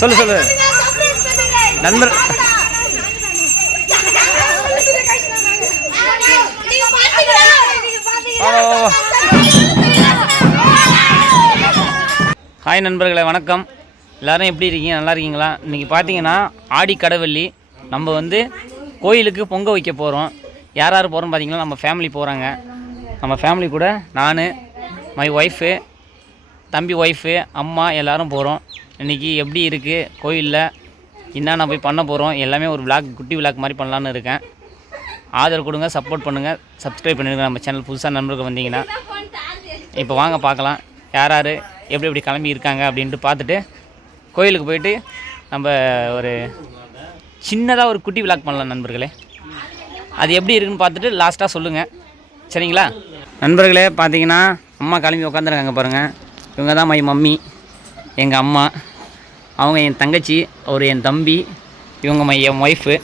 சொல்லு சொல்லு. நண்பர் ஹாய் நண்பர்களே வணக்கம். எல்லாரும் எப்படி இருக்கீங்க? நல்லா இருக்கீங்களா? இன்றைக்கி பார்த்தீங்கன்னா ஆடி கடவள்ளி நம்ம வந்து கோயிலுக்கு பொங்க வைக்க போகிறோம் யார் யார் போகிறோம் பார்த்தீங்கன்னா நம்ம ஃபேமிலி போகிறாங்க நம்ம ஃபேமிலி கூட நான் மை ஒய்ஃபு தம்பி ஒய்ஃபு அம்மா எல்லோரும் போகிறோம் இன்றைக்கி எப்படி இருக்குது கோயிலில் என்னென்ன போய் பண்ண போகிறோம் எல்லாமே ஒரு விளாக் குட்டி விளாக் மாதிரி பண்ணலான்னு இருக்கேன். ஆதரவு கொடுங்க சப்போர்ட் பண்ணுங்கள் சப்ஸ்கிரைப் பண்ணிடுங்க. நம்ம சேனல் புதுசாக நண்பர்கள் வந்தீங்கன்னா. இப்போ வாங்க பார்க்கலாம். யார் யார்? எப்படி எப்படி கிளம்பி இருக்காங்க அப்படின்ட்டு பார்த்துட்டு கோயிலுக்கு போயிட்டு நம்ம ஒரு சின்னதாக ஒரு குட்டி விளாக் பண்ணலாம் நண்பர்களே. அது எப்படி இருக்குன்னு பார்த்துட்டு லாஸ்ட்டாக சொல்லுங்கள் சரிங்களா? நண்பர்களே பார்த்தீங்கன்னா அம்மா கிளம்பி உட்காந்துருக்காங்க பாருங்கள் இவங்க தான் மை மம்மி எங்கள் அம்மா அவங்க என் தங்கச்சி அவர் என் தம்பி இவங்க மை என் ஒய்ஃபு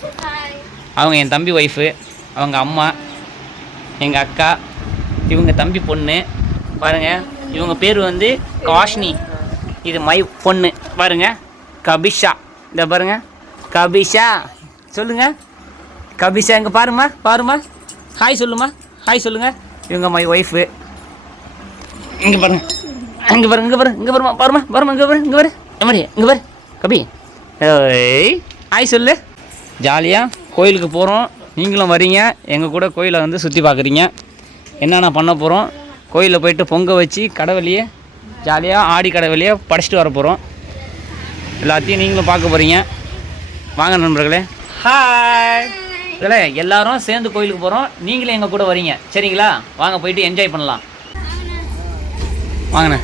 அவங்க என் தம்பி ஒய்ஃபு அவங்க அம்மா எங்கள் அக்கா இவங்க தம்பி பொண்ணு. பாருங்கள் இவங்க பேர் வந்து காஷ்னி. இது மை பொண்ணு. பாருங்கள் கபிஷா. இந்த பாருங்கள் கபிஷா. சொல்லுங்கள் கபிஷா இங்கே பாருமா பாருமா. ஹாய் சொல்லுமா ஹாய் சொல்லுங்கள் இவங்க மை ஒய்ஃபு இங்கே பாருங்கள் இங்கே பாருங்க இங்கே பாருங்க இங்கே பாருமா பாருமா பாருமா இங்கே பாரு இங்கே பாரு. எம்மாடி இங்கே பாரு கபி. ஏய். ஹாய் சொல்லு. ஜாலியாக கோயிலுக்கு போகிறோம் நீங்களும் வரீங்க. எங்கள் கூட கோயிலை வந்து சுற்றி பார்க்குறீங்க என்னென்ன பண்ண போகிறோம் கோயிலில் போயிட்டு பொங்க வச்சு கடவுளையே ஜாலியாக ஆடி கடவுளையே படைச்சிட்டு வர போகிறோம் எல்லாத்தையும் நீங்களும் பார்க்க போகிறீங்க வாங்க நண்பர்களே. ஹாய் இதில் எல்லாரும் சேர்ந்து கோயிலுக்கு போகிறோம் நீங்களும் எங்கள் கூட வரீங்க. சரிங்களா? வாங்க போயிட்டு என்ஜாய் பண்ணலாம். வாங்கண்ணே.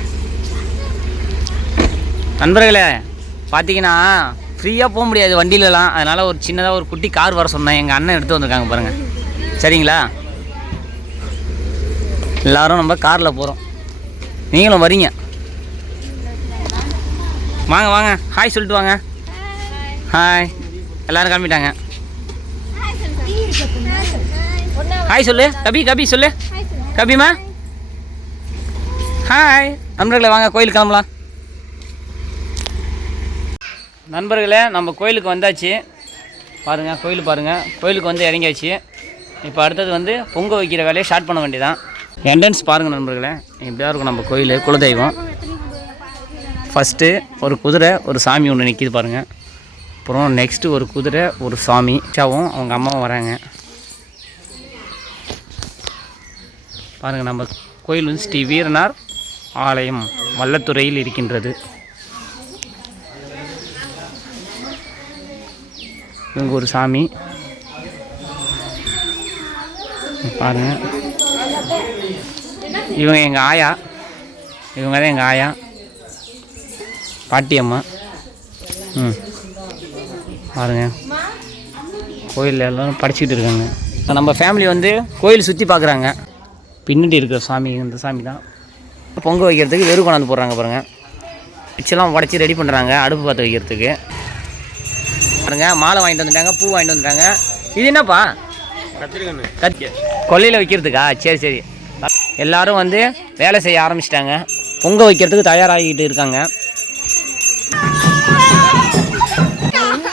நண்பர்களே பார்த்தீங்கன்னா ஃப்ரீயாக போக முடியாது வண்டியிலலாம். அதனால் ஒரு சின்னதாக ஒரு குட்டி கார் வர சொன்னேன். எங்கள் அண்ணன் எடுத்து வந்திருக்காங்க பாருங்கள் சரிங்களா? எல்லாரும் நம்ம காரில் போகிறோம் நீங்களும் வரீங்க. வாங்க வாங்க. ஹாய் சொல்லிட்டு வாங்க. ஹாய் எல்லோரும் கிளம்பிட்டாங்க. ஹாய் சொல்லு. கபி கபி சொல்லு. கபிமா? ஹாய் நண்பர்களே வாங்க. கோயில் கிளம்பலாம். நண்பர்களே நம்ம கோயிலுக்கு வந்தாச்சு. பாருங்கள் கோயில் பாருங்கள் கோயிலுக்கு வந்து இறங்கியாச்சு. இப்போ அடுத்தது வந்து பொங்க வைக்கிற வேலையை ஸ்டார்ட் பண்ண வேண்டியதான் என்ட்ரன்ஸ் பாருங்கள் நண்பர்களே. இப்படியா இருக்கும் நம்ம கோயில் குலதெய்வம். ஃபஸ்ட்டு ஒரு குதிரை ஒரு சாமி ஒன்று நிற்கிது பாருங்கள் அப்புறம் நெக்ஸ்ட்டு ஒரு குதிரை ஒரு சாமி. சாவும் அவங்க அம்மாவும் வராங்க. பாருங்கள் நம்ம கோயில் வந்து ஸ்ரீ வீரனார் ஆலயம் வல்லத்துறையில் இருக்கின்றது. இங்கே ஒரு சாமி. பாருங்க. இவங்க எங்கள் ஆயா. இவங்க தான் எங்கள் ஆயா. பாட்டியம்மா ம். பாருங்க. கோயிலில் எல்லோரும் படிச்சுக்கிட்டு இருக்காங்க. இப்போ நம்ம ஃபேமிலி வந்து கோயில் சுற்றி பார்க்குறாங்க பின்னாடி இருக்கிற சாமி இந்த சாமி தான். பொங்க வைக்கிறதுக்கு வெறு கொண்டாந்து போடுறாங்க பாருங்கள் பிச்செல்லாம் உடச்சி ரெடி பண்ணுறாங்க அடுப்பு பார்த்து வைக்கிறதுக்கு. பாருங்க மாலை வாங்கிட்டு வந்துட்டாங்க பூ வாங்கிட்டு வந்துட்டாங்க. இது என்னப்பா? கொல்லையில் வைக்கிறதுக்கா? சரி சரி. எல்லாரும் வந்து வேலை செய்ய ஆரம்பிச்சிட்டாங்க. பொங்க வைக்கிறதுக்கு தயாராகிட்டு இருக்காங்க.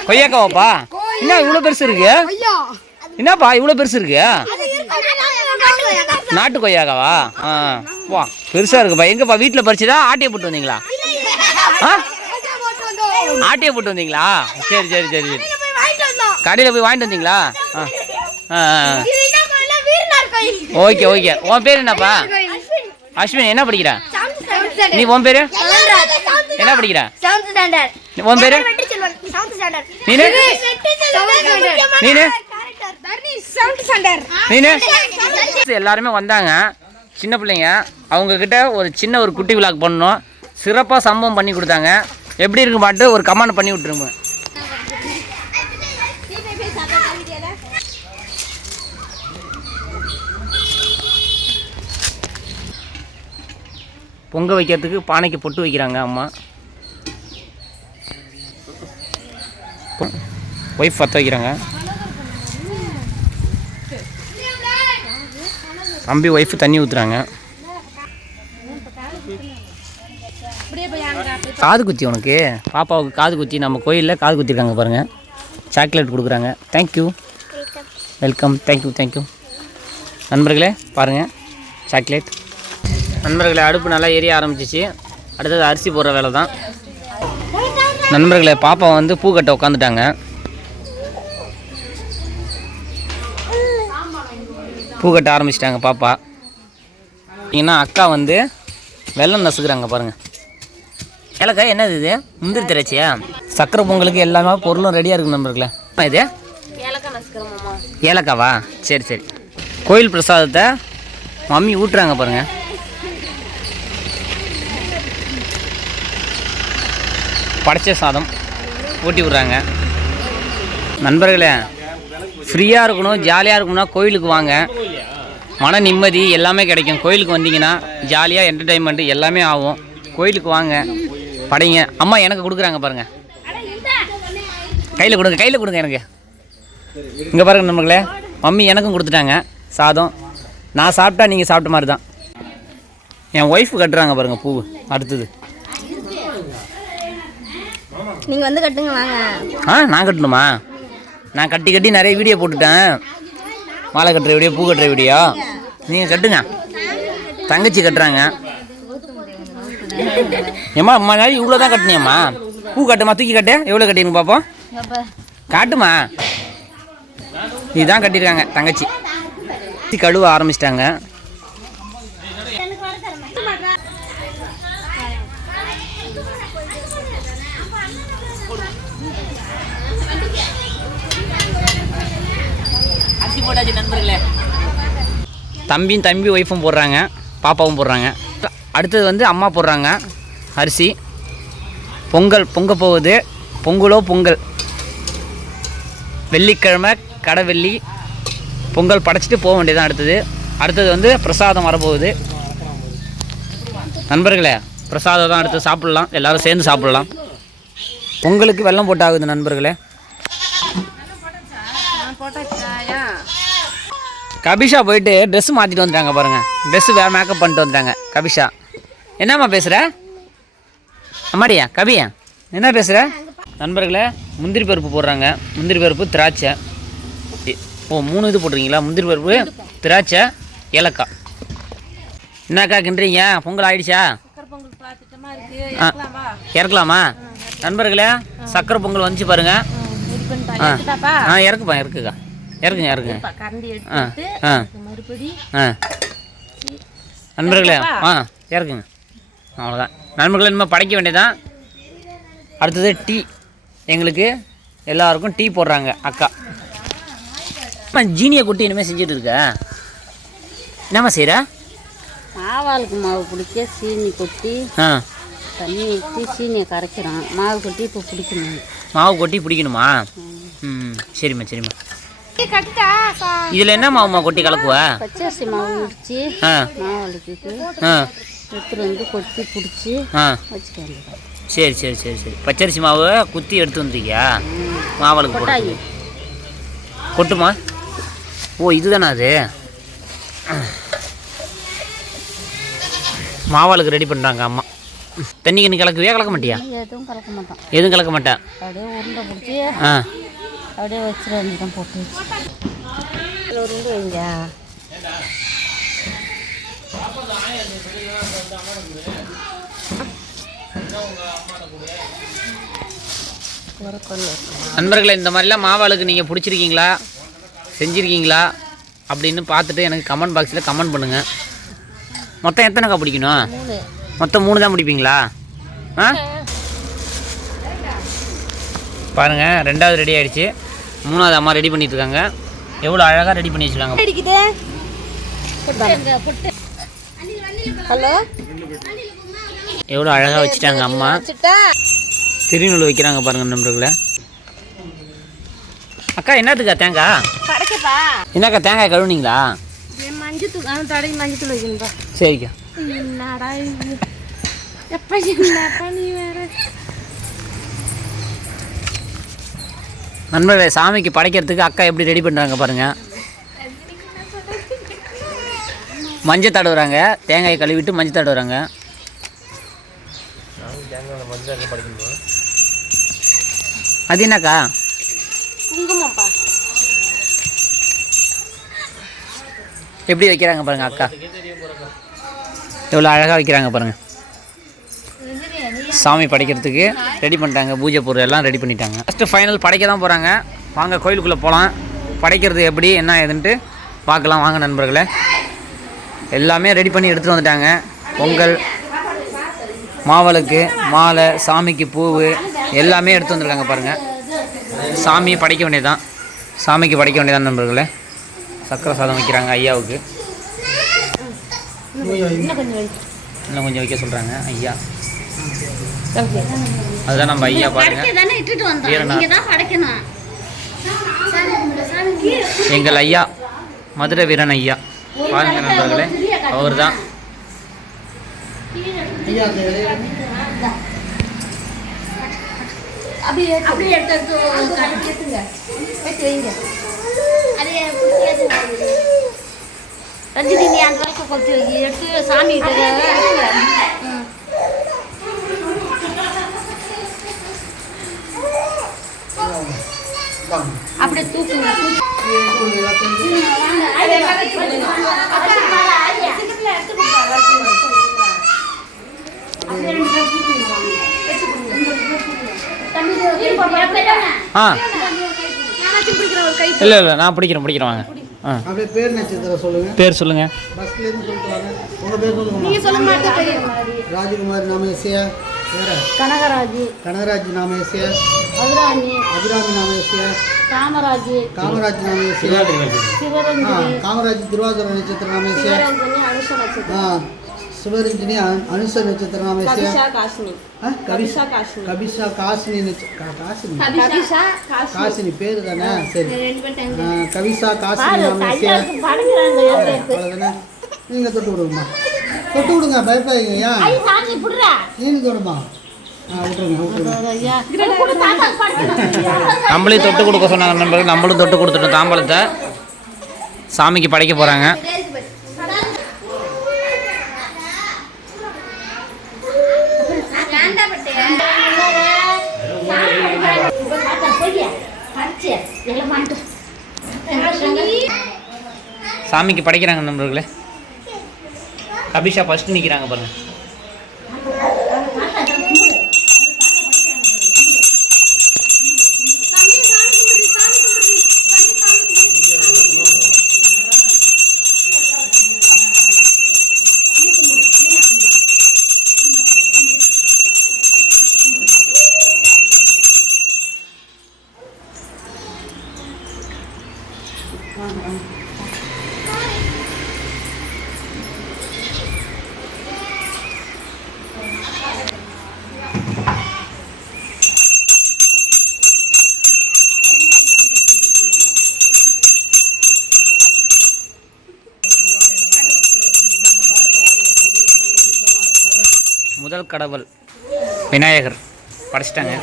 கொய்யாக்காவாப்பா? என்ன இவ்வளோ பெருசு இருக்கு? என்னப்பா இவ்வளோ பெருசு இருக்கு? நாட்டு கொய்யாக்காவா? ஆ வா பெருசாக இருக்குப்பா. எங்கப்பா வீட்டில் பறிச்சுதா ஆட்டியை போட்டு வந்தீங்களா? ஆ? ஆட்டியை போட்டு வந்தீங்களா? சரி சரி சரி சரி. கடையில் போய் வாங்கிட்டு வந்தீங்களா? ஆ. Okay okay. உன் பேர் என்னப்பா? அஸ்வின். என்ன படிக்கிற? நீ உன் பேர்? என்ன படிக்கிற? உன் பேர்? நீனு? நீனு? நீனு? எல்லாருமே வந்தாங்க. சின்ன பிள்ளைங்க. அவங்க கிட்ட ஒரு சின்ன ஒரு குட்டி விழாக் பண்ணோம் சிறப்பாக சம்பவம் பண்ணி கொடுத்தாங்க. எப்படி இருக்கு பாட்டு ஒரு கமெண்ட் பண்ணி விட்டுருங்க. பொங்க வைக்கிறதுக்கு பானைக்கு பொட்டு வைக்கிறாங்க அம்மா. ஒய்ஃப் பற்ற வைக்கிறாங்க. தம்பி ஒய்ஃப் தண்ணி ஊற்றுறாங்க காது குத்தி உனக்கு? பாப்பாவுக்கு காது குத்தி நம்ம கோயிலில் காது குத்திருக்காங்க பாருங்கள் சாக்லேட் கொடுக்குறாங்க. தேங்க்யூ வெல்கம் தேங்க்யூ தேங்க்யூ நண்பர்களே பாருங்கள் சாக்லேட் நண்பர்களே அடுப்பு நல்லா எரிய ஆரம்பிச்சிச்சு. அடுத்தது அரிசி போடுற வேலை தான். நண்பர்களே பாப்பா வந்து பூ கட்ட உட்காந்துட்டாங்க பூ கட்ட ஆரம்பிச்சிட்டாங்க பாப்பா. பார்த்தீங்கன்னா அக்கா வந்து வெள்ளம் நசுக்கிறாங்க பாருங்கள் ஏலக்காய் என்னது இது? முந்திரி திராட்சையா? சக்கரை பொங்கலுக்கு எல்லாமே பொருளும் ரெடியாக இருக்கு நண்பர்களே. ஆ, இது? ஏலக்காவா? சரி சரி. கோயில் பிரசாதத்தை மம்மி ஊட்டுறாங்க பாருங்க. படைச்ச சாதம் ஊட்டி விட்றாங்க. நண்பர்களே ஃப்ரீயாக இருக்கணும் ஜாலியாக இருக்கணும்னா கோயிலுக்கு வாங்க. மன நிம்மதி எல்லாமே கிடைக்கும். கோயிலுக்கு வந்தீங்கன்னா ஜாலியாக என்டர்டைன்மெண்ட் எல்லாமே ஆகும். கோயிலுக்கு வாங்க. படைங்க. அம்மா எனக்கு கொடுக்குறாங்க பாருங்கள் கையில் கொடுங்க கையில் கொடுங்க எனக்கு. இங்கே பாருங்க நண்பர்களே மம்மி எனக்கும் கொடுத்துட்டாங்க. சாதம். நான் சாப்பிட்டா நீங்கள் சாப்பிட்ட மாதிரி தான். என் ஒய்ஃப் கட்டுறாங்க பாருங்க பூ அடுத்தது. நீங்க வந்து கட்டுங்க வாங்க. ஆ நான் கட்டணுமா? நான் கட்டி கட்டி நிறைய வீடியோ போட்டுட்டேன். மாலை கட்டுற வீடியோ பூ கட்டுற வீடியோ நீங்கள் கட்டுங்க. தங்கச்சி கட்டுறாங்க. ஏம்மா அம்மா இவ்வளோ தான் கட்டினியம்மா? பூ கட்டுமா? தூக்கி கட்டு. எவ்வளோ கட்டிங்க பார்ப்போம் காட்டுமா? இதுதான் கட்டியிருக்காங்க தங்கச்சி. கழுவ ஆரம்பிச்சிட்டாங்க. அரிசி போட்டாச்சு நண்பர்களே. தம்பியும் தம்பி ஒய்ஃபும் போடுறாங்க. பாப்பாவும் போடுறாங்க. அடுத்தது வந்து அம்மா போடுறாங்க. அரிசி. பொங்கல் பொங்க போகுது. பொங்கலோ பொங்கல். வெள்ளிக்கிழமை கடை வெள்ளி பொங்கல் படைச்சிட்டு போக வேண்டியதான் அடுத்தது. அடுத்தது வந்து பிரசாதம் வரப்போகுது. நண்பர்களே பிரசாதம் தான் அடுத்து சாப்பிட்லாம். எல்லாரும் சேர்ந்து சாப்பிட்லாம். பொங்கலுக்கு வெள்ளம் போட்டாகுது நண்பர்களே. கபிஷா போயிட்டு ட்ரெஸ் மாற்றிட்டு வந்துட்டாங்க பாருங்க. ட்ரெஸ் வேறு மேக்கப் பண்ணிட்டு வந்துட்டாங்க கபிஷா. என்னம்மா பேசுகிற அம்மாடியா கபியா என்ன பேசுகிற நண்பர்களே முந்திரி பருப்பு போடுறாங்க. முந்திரி பருப்பு திராட்சை. ஓ மூணு இது போடுறீங்களா முந்திரி பருப்பு திராட்சை ஏலக்காய். என்னக்கா கிண்டுறீங்க? பொங்கல் ஆயிடுச்சா? இறக்கலாமா? நண்பர்களே சக்கரை பொங்கல் வந்துச்சு பாருங்க. ஆ இறக்குப்பா இறக்குக்கா. இறக்குங்க இறக்குங்க. கரண்டி ஆ ஆ. நண்பர்களே ஆ இறக்குங்க. அவ்வளோதான் நண்பர்களே இனிமேல் படைக்க வேண்டியதான் அடுத்தது டீ. எங்களுக்கு எல்லாருக்கும் டீ போடுறாங்க அக்கா. அம்மா, ஜீனியை குட்டி இனிமேல் செஞ்சுட்டு இருக்க. என்னம்மா செய்கிற மாவாளுக்கு மாவு பிடிக்க சீனி கொட்டி ஆ. தண்ணி ஊற்றி சீனியை கரைக்கிறோம். மாவு கொட்டி இப்போ பிடிக்கணும். மாவு கொட்டி பிடிக்கணுமா? ம் சரிம்மா சரிம்மா. இதில் என்ன மாவுமா கொட்டி கலக்குவ? பச்சரிசி மாவு இடிச்சு ஆ. எடுத்துட்டு வந்து கொட்டி பிடிச்சி ஆ. சரி சரி சரி சரி. பச்சரிசி மாவு குத்தி எடுத்து வந்துருக்கியா மாவளுக்கு போட்டு கொட்டாயி. கொட்டுமா? ஓ இதுதானா அது? மாவாளுக்கு ரெடி பண்ணுறாங்க அம்மா. தண்ணி கண்ணி கலக்குவியா கலக்க மாட்டியா? எதுவும் கலக்க மாட்டோம் எதுவும் கலக்க மாட்டேன் அப்படியே உருண்டை பிடிச்சி ஆ. அப்படியே வச்சிட வேண்டியதான் போட்டு வச்சு. ஒரு உருண்டை வைங்க. நண்பர்களே இந்த மாதிரிலாம் மாவாளுக்கு நீங்கள் பிடிச்சிருக்கீங்களா? செஞ்சுருக்கீங்களா? அப்படின்னு பார்த்துட்டு எனக்கு கமெண்ட் பாக்ஸில் கமெண்ட் பண்ணுங்கள் மொத்தம் எத்தனைக்கா பிடிக்கணும்? மொத்தம் மூணு தான் பிடிப்பீங்களா? ஆ? பாருங்கள் ரெண்டாவது ரெடி ஆயிடுச்சு. மூணாவது அம்மா ரெடி பண்ணிட்டு இருக்காங்க. எவ்வளோ அழகாக ரெடி பண்ணி வச்சுருக்காங்க. ஹலோ? எவ்வளோ அழகாக வச்சுட்டாங்க அம்மா. திருநூல் வைக்கிறாங்க பாருங்க நண்பர்களே. அக்கா என்னத்துக்கா தேங்காய்? என்னக்கா தேங்காய் கழுவுனீங்களா? சரிக்கா. நண்பர்களே சாமிக்கு படைக்கிறதுக்கு அக்கா எப்படி ரெடி பண்ணுறாங்க பாருங்க. மஞ்சள் தடவுறாங்க தேங்காயை கழுவிட்டு மஞ்சள் தடவுறாங்க அது என்னக்கா? குங்குமம்ப்பா. எப்படி வைக்கிறாங்க பாருங்க அக்கா. எவ்வளோ அழகாக வைக்கிறாங்க பாருங்க. சாமி படைக்கிறதுக்கு ரெடி பண்ணிட்டாங்க. பூஜை பொருள் எல்லாம் ரெடி பண்ணிட்டாங்க. ஃபஸ்ட்டு ஃபைனல் படைக்க தான் போகிறாங்க வாங்க கோயிலுக்குள்ளே போகலாம் படைக்கிறது எப்படி என்ன ஏதுன்ட்டு பார்க்கலாம். வாங்க நண்பர்களே. எல்லாமே ரெடி பண்ணி எடுத்துகிட்டு வந்துட்டாங்க. பொங்கல் மாவிளக்கு மாலை சாமிக்கு பூவு எல்லாமே எடுத்து வந்திருக்காங்க பாருங்கள் சாமியை படைக்க வேண்டியதுதான். சாமிக்கு படைக்க வேண்டியதான் நண்பர்களே. சக்கரை சாதம் வைக்கிறாங்க ஐயாவுக்கு. இன்னும் கொஞ்சம் வைக்க சொல்கிறாங்க ஐயா. அதுதான் நம்ம ஐயா பாருங்க. படைக்க தானே இட்டுட்டு வந்தோம். வீரனார். நீங்க தான் படைக்கணும். எங்கள் ஐயா மதுரை வீரன் ஐயா. பாருங்க நண்பர்களே அவர் தான் அப்படியே அப்படியே எடுத்து எடுத்து எடுத்துங்க. வைங்க. அதே ரஞ்சினி நீ அந்த வரைக்கும் கொஞ்சம் எடுத்து சாமி. அப்படியே தூக்குங்க. தூக்கு ஆ. இல்லை இல்லை நான் பிடிக்கிறேன் பிடிக்கிறேன் வாங்க. ஆ. அப்படியே பேர் நட்சத்திரம் சொல்லுங்க. பேர் சொல்லுங்கள் பஸ்ல இருந்து சொல்லிட்டு வாங்க. உங்க பேர் சொல்லுங்க. நீங்க சொல்ல மாட்டேன் ராஜகுமார் நாமேசியா வேற? கனகராஜ். கனகராஜ் நாமேசியா மதுராணி அபிராமி. நாமேசியா காமராஜ். காமராஜ் நாமேசியா சிவரஞ்சனி. காமராஜ் திருவாதிர நட்சத்திர நாமேசியா சிவரஞ்சனி அனுஷ நட்சத்திரம். ஆ. சிவரஞ்சினி அனு- அனுச நட்சத்திர நாமேசியா கபிஷா ஆ, கபிஷா காசினி. காசினி காசினி. பேரு தானே? சரி. கவிசா காசினி அவ்வளோதானே நீங்க தொட்டு விடுங்கம்மா. தொட்டு விடுங்க பயப்படாதீங்க ஏன்? ஐ சாமி புடுறா நீங்க தொடுமா? ஐயா நம்மளையும் தொட்டு கொடுக்க சொன்னாங்க நண்பர்கள். நம்மளும் தொட்டு கொடுத்துட்டோம் தாம்பலத்தை சாமிக்கு படைக்க போகிறாங்க சாமிக்கு படைக்கிறாங்க நண்பர்களே. அபிஷா ஃபஸ்ட்டு நிற்கிறாங்க பாருங்கள் முதல் கடவுள். விநாயகர். படைச்சிட்டாங்க.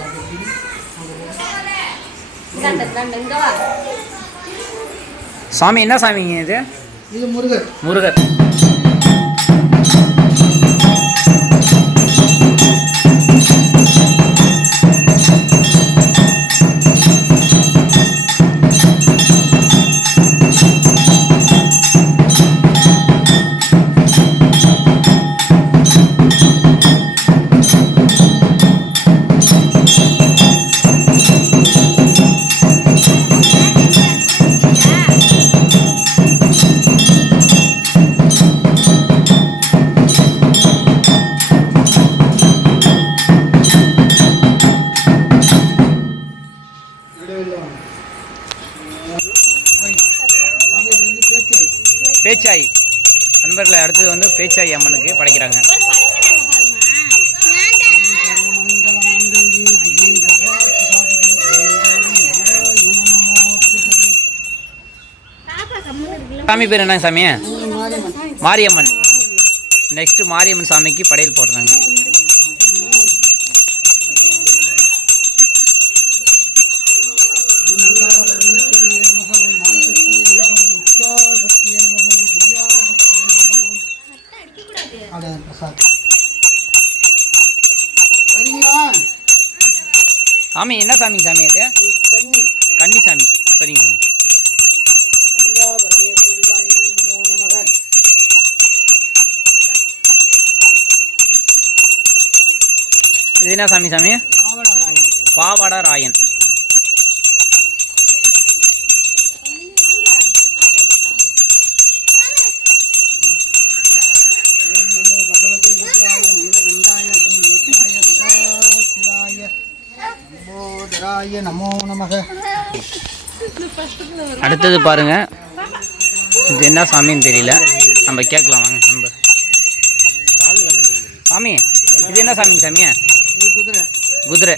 சாமி என்ன சாமிங்க இது? இது முருகர். முருகர். சாமி பேர் என்ன சாமி? மாரியம்மன். நெக்ஸ்ட் மாரியம்மன் சாமிக்கு படையல் போடுறாங்க. சாமி என்ன சாமி சாமி என்ன சாமி சாமி? பாவாடா ராயன் அடுத்தது பாருங்க. இது என்ன சாமின்னு தெரியல. நம்ம கேட்கலாம் வாங்க நம்ம. சாமி இது என்ன சாமிங்க சாமி? குதிரை.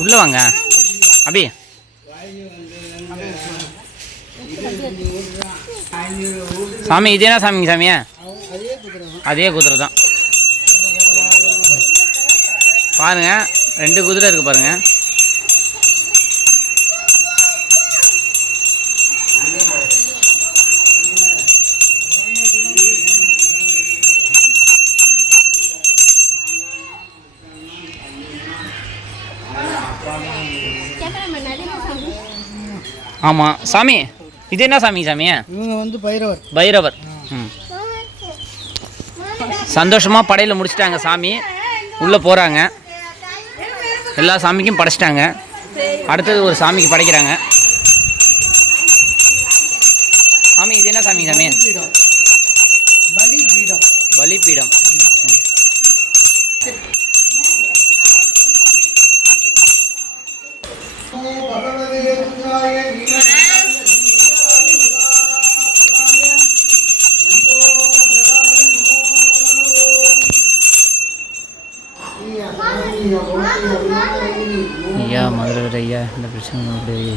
உள்ள வாங்க. அபி. சாமி இதேனா என்ன சாமிங்க சாமியா? அதே குதிரை தான் அதே குதிரை தான். பாருங்க ரெண்டு குதிரை இருக்கு பாருங்க. ஆமாம் சாமி இது என்ன சாமி சாமியா இவங்க வந்து பைரவர். பைரவர். ம். சந்தோஷமாக படையில் முடிச்சிட்டாங்க சாமி. உள்ளே போகிறாங்க எல்லா சாமிக்கும் படைச்சிட்டாங்க. அடுத்தது ஒரு சாமிக்கு படைக்கிறாங்க. சாமி இது என்ன சாமி சாமி? பீடம் பலி பீடம் பலிபீடம். ஐயா மதுரை ஐயா இந்த பிரச்சனை அப்படியே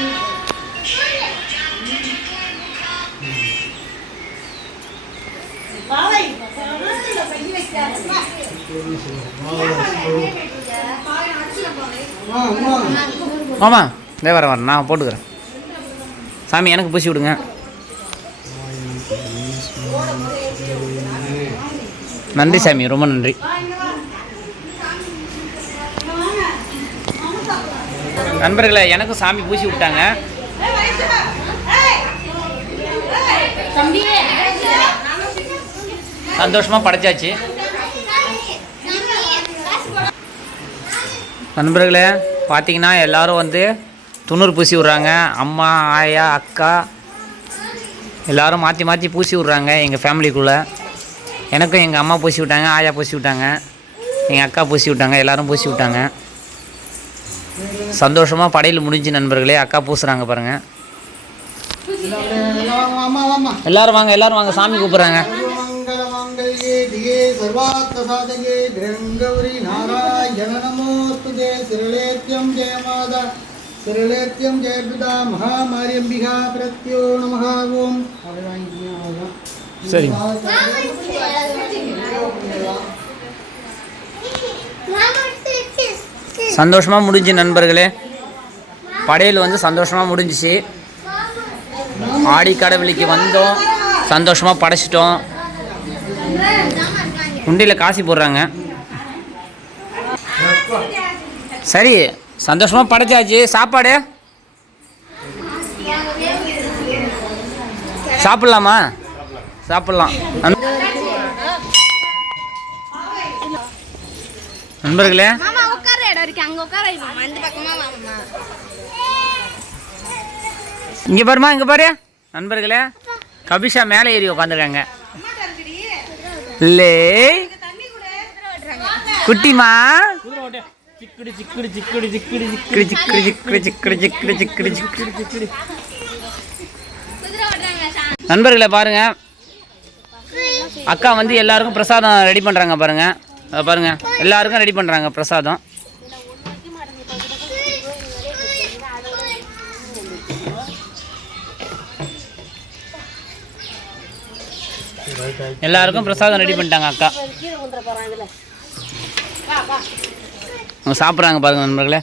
ஆமாம் இதே வர வரேன் நான் போட்டுக்கிறேன். சாமி எனக்கு பூசி விடுங்க. நன்றி சாமி ரொம்ப நன்றி. நண்பர்களே எனக்கும் சாமி பூசி விட்டாங்க. சந்தோஷமாக படைச்சாச்சு. நண்பர்களே பார்த்தீங்கன்னா எல்லோரும் வந்து துண்ணூறு பூசி விட்றாங்க. அம்மா ஆயா அக்கா எல்லோரும் மாற்றி மாற்றி பூசி விட்றாங்க எங்கள் ஃபேமிலிக்குள்ளே எனக்கும் எங்கள் அம்மா பூசி விட்டாங்க ஆயா பூசி விட்டாங்க எங்கள் அக்கா பூசி விட்டாங்க எல்லோரும் பூசி விட்டாங்க. சந்தோஷமாக படையில் முடிஞ்சு நண்பர்களே அக்கா பூசுகிறாங்க பாருங்கள் எல்லோரும் வாங்க எல்லாரும் வாங்க சாமி கூப்பிட்றாங்க. தியே சர்வார்த்த சாதகே கிரங்கௌரி நாராயண நமோஸ்துதே சிரலேத்யம் ஜெயமாத சிரலேத்யம் ஜெயபிதா மகாமாரியம்பிகா பிரத்யோ நமः ஓம் சரி. சந்தோஷமாக முடிஞ்சு நண்பர்களே. படையல் வந்து சந்தோஷமாக முடிஞ்சிச்சு. ஆடி கடவுளிக்கு வந்தோம். சந்தோஷமாக படைச்சிட்டோம். உண்டியில் காசி போடுறாங்க. சரி சந்தோஷமாக படைச்சாச்சு. சாப்பாடு? சாப்பிட்லாமா? சாப்பிட்லாம். நண்- நண்பர்களே. இங்கே பாருமா இங்கே பாரு. நண்பர்களே கபிஷா மேலே ஏறி உட்காந்துருக்காங்க. லே. குட்டிமா? நண்பர்களை பாருங்க. அக்கா வந்து எல்லாருக்கும் பிரசாதம் ரெடி பண்ணுறாங்க பாருங்க. அதை பாருங்க. எல்லாருக்கும் ரெடி பண்ணுறாங்க பிரசாதம். எல்லாருக்கும் பிரசாதம் ரெடி பண்ணிட்டாங்க அக்கா. அவங்க சாப்பிட்றாங்க பாருங்கள் நண்பர்களே.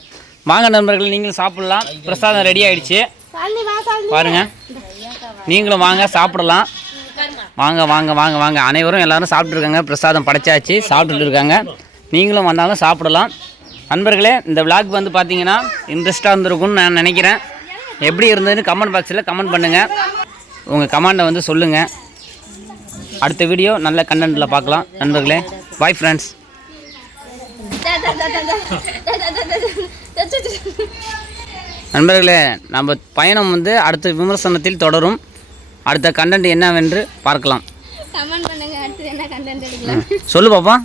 வாங்க நண்பர்களே நீங்களும் சாப்பிடலாம். பிரசாதம் ரெடி ஆகிடுச்சு பாருங்க. நீங்களும் வாங்க சாப்பிடலாம். வாங்க வாங்க வாங்க வாங்க. அனைவரும் எல்லோரும் சாப்பிட்ருக்காங்க பிரசாதம் படைச்சாச்சு சாப்பிட்டுட்டு இருக்காங்க. நீங்களும் வந்தாலும் சாப்பிடலாம். நண்பர்களே இந்த விளாக் வந்து பார்த்தீங்கன்னா இன்ட்ரெஸ்ட்டாக இருந்திருக்கும்னு நான் நினைக்கிறேன். எப்படி இருந்ததுன்னு கமெண்ட் பாக்ஸில் கமெண்ட் பண்ணுங்கள் உங்கள் கமெண்டை வந்து சொல்லுங்கள் அடுத்த வீடியோ நல்ல கண்டென்ட்டில் பார்க்கலாம். நண்பர்களே பாய் ஃப்ரெண்ட்ஸ் நண்பர்களே நம்ம பயணம் வந்து அடுத்த விமர்சனத்தில் தொடரும். அடுத்த கண்டென்ட் என்னவென்று பார்க்கலாம். சொல்லு பாப்பா.